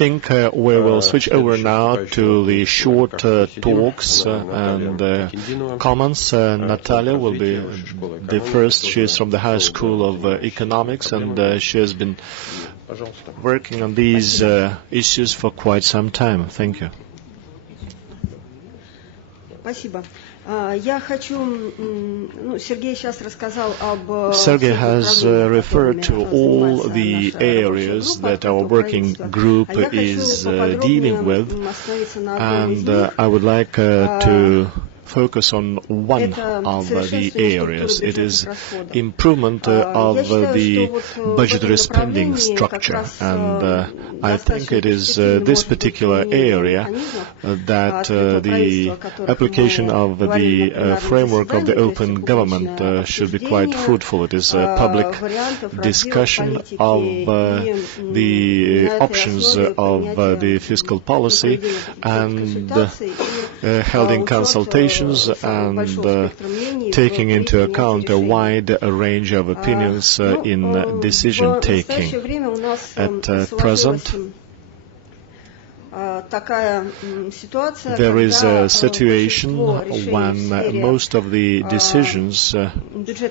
think we will switch over now to the short talks and comments. Natalia will be the first. She is from the High School of Economics, and she has been working on these issues for quite some time. Thank you. Спасибо. Sergey has referred to all the areas that our working group is dealing with, and I would like to focus on one of the areas. It is improvement of the budgetary spending structure, and I think it is this particular area that the application of the framework of the open government should be quite fruitful. It is a public discussion of the options of the fiscal policy and held in consultation and taking into account a wide range of opinions in decision-taking. At present, there is a situation when most of the decisions with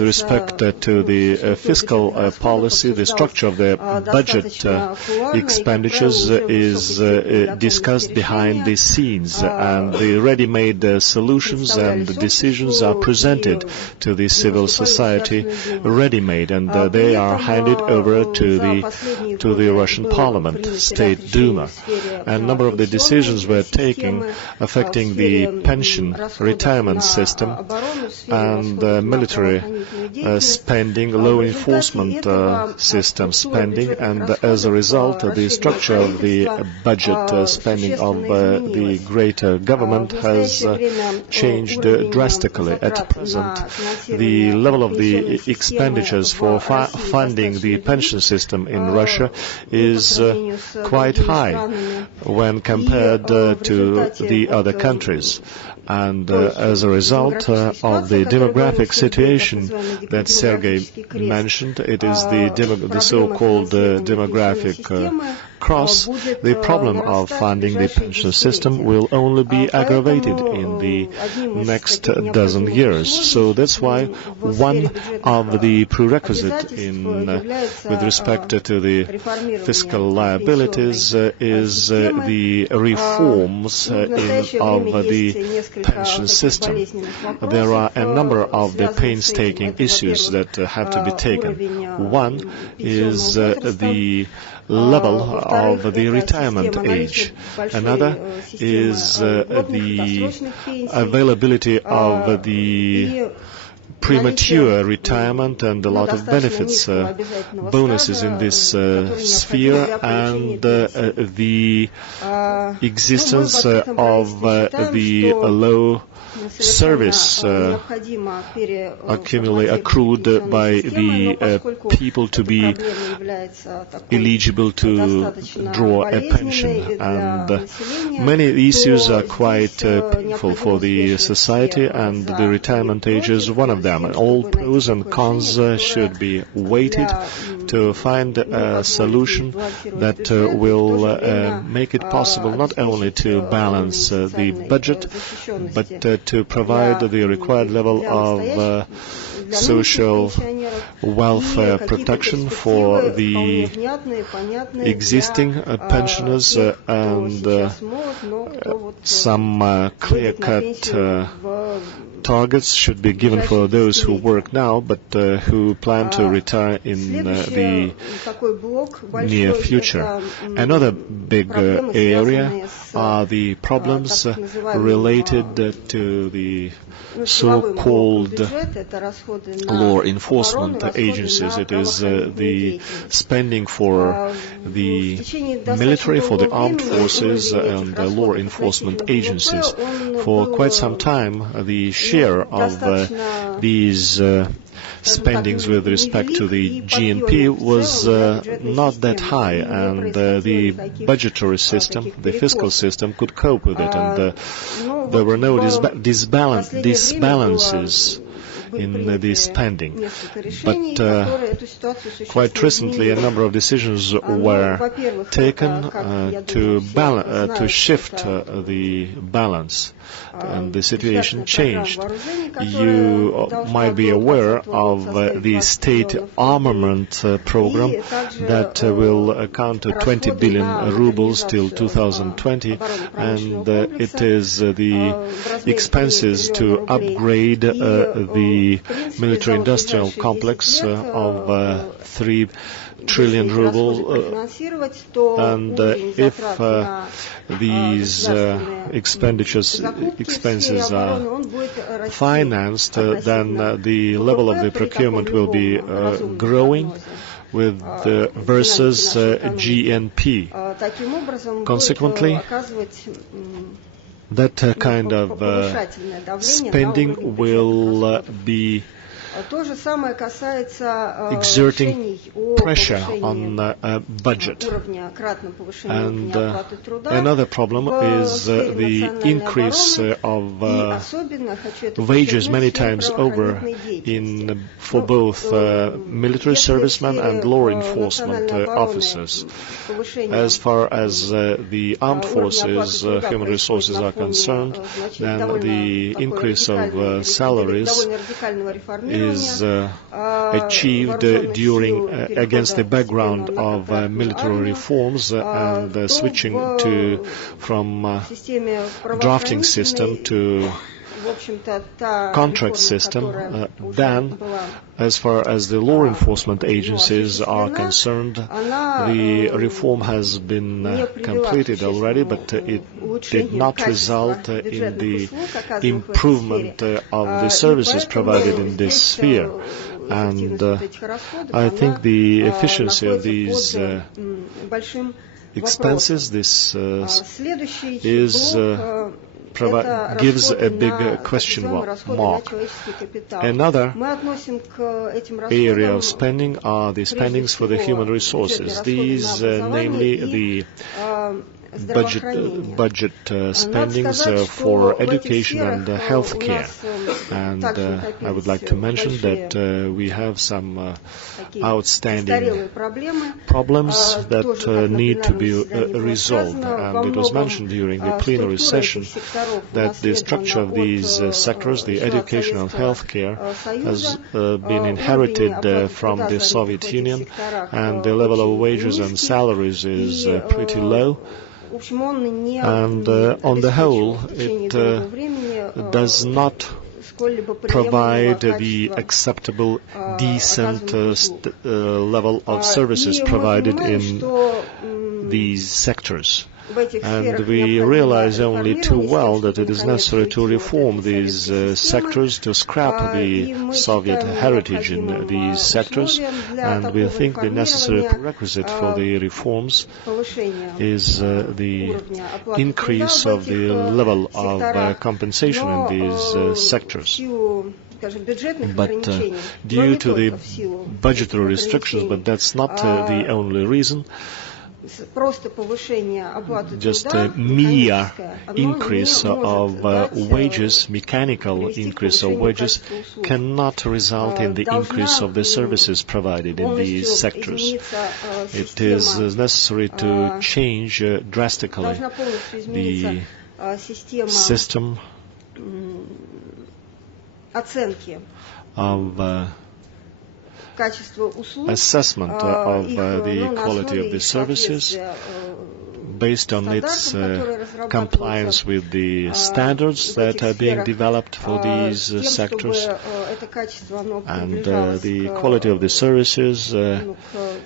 respect to the fiscal policy, the structure of the budget expenditures is discussed behind the scenes, and the ready-made solutions and decisions are presented to the civil society ready-made, and they are handed over to the Russian Parliament. State Duma. A number of the decisions were taken affecting the pension retirement system and military spending, law enforcement system spending, and as a result the structure of the budget spending of the greater government has changed drastically. At present, the level of the expenditures for funding the pension system in Russia is quite high when compared to the other countries. And as a result of the demographic situation that Sergey mentioned, it is the so-called demographic cross. The problem of funding the pension system will only be aggravated in the next dozen years. So that's why one of the prerequisites with respect to the fiscal liabilities is the reforms of the pension system. There are a number of the painstaking issues that have to be taken. One is the level of the retirement age. Another is the availability of the premature retirement and a lot of benefits, bonuses in this sphere, and the existence of the low service accrued by the people to be eligible to draw a pension. And many issues are quite painful for the society, and the retirement age is one of them. All pros and cons should be weighted to find a solution that will make it possible not only to balance the budget, but to provide the required level of social welfare protection for the existing pensioners, and some clear-cut targets should be given for those who work now but who plan to retire in the near future. Another big area are the problems related to the so-called law enforcement agencies. It is the spending for the military, for the armed forces, and the law enforcement agencies. For quite some time, the share of these spendings with respect to the GNP was not that high, and the budgetary system, the fiscal system, could cope with it, and there were no disbalances in the spending. But quite recently, a number of decisions were taken to shift the balance, and the situation changed. You might be aware of the state armament program that will account to 20 billion rubles till 2020, and it is the expenses to upgrade the military-industrial complex of 3 trillion ruble, and if these expenses are financed, then the level of the procurement will be growing with versus GNP. Consequently, that kind of spending will be exerting pressure on the budget. And another problem is the increase of wages many times over for both military servicemen and law enforcement officers. As far as the armed forces, human resources are concerned, then the increase of salaries is achieved against the background of military reforms and switching from drafting system to contract system. Then, as far as the law enforcement agencies are concerned, the reform has been completed already, but it did not result in the improvement of the services provided in this sphere. And I think the efficiency of these expenses, gives a big question mark. Another area of spending are the spendings for the human resources. These, namely the budget spendings for education and health care. And I would like to mention that we have some outstanding problems that need to be resolved. And it was mentioned during the plenary session that the structure of these sectors, the education and health care, has been inherited from the Soviet Union, and the level of wages and salaries is pretty low. And on the whole, it does not provide the acceptable, decent level of services provided in these sectors. And we realize only too well that it is necessary to reform these sectors, to scrap the Soviet heritage in these sectors, and we think the necessary prerequisite for the reforms is the increase of the level of compensation in these sectors. But due to the budgetary restrictions, but that's not the only reason, just a mere increase of wages, mechanical increase of wages, cannot result in the increase of the services provided in these sectors. It is necessary to change drastically the system of assessment of the quality of the services based on its compliance with the standards that are being developed for these sectors. And the quality of the services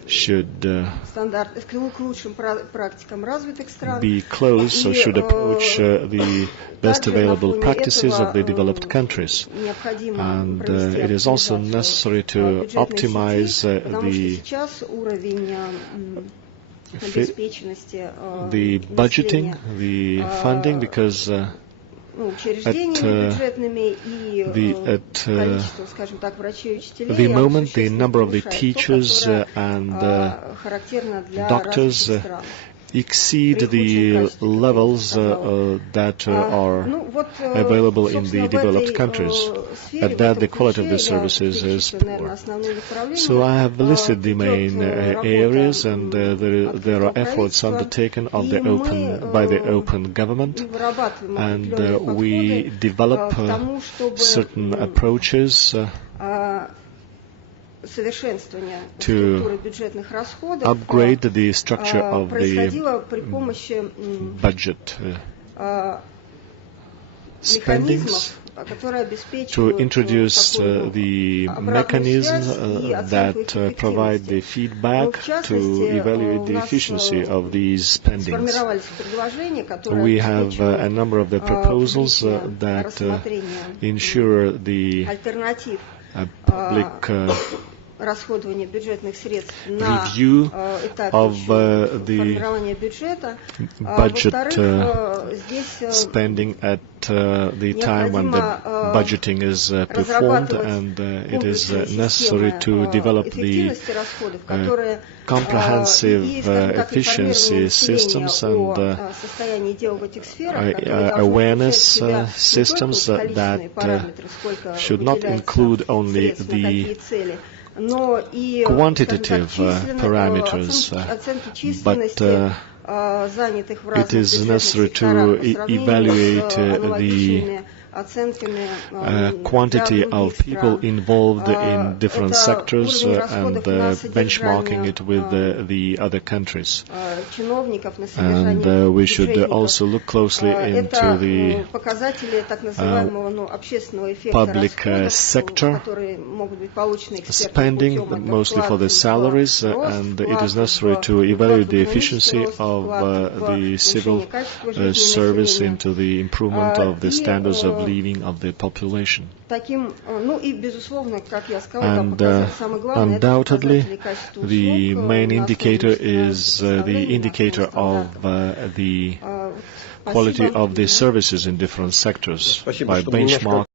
should be close, or should approach the best available practices of the developed countries. And it is also necessary to optimize the budgeting, the funding, because at the moment the number of the teachers and doctors exceed the levels that are available in the developed countries, and that the quality of the services is poor. So I have listed the main areas, and there are efforts undertaken by the open government, and we develop certain approaches to upgrade the structure of the budget spendings, to introduce the mechanisms that provide the feedback to evaluate the efficiency of these spendings. We have a number of the proposals that ensure the public review of the budget spending at the time when the budgeting is performed, and it is necessary to develop the comprehensive efficiency systems and awareness systems that should not include only the quantitative parameters, but it is necessary to evaluate the quantity of people involved in different sectors and benchmarking it with the other countries. And we should also look closely into the public sector spending, mostly for the salaries, and it is necessary to evaluate the efficiency of the civil service into the improvement of the standards of living of the population. And undoubtedly, the main indicator is the indicator of the quality of the services in different sectors by benchmark.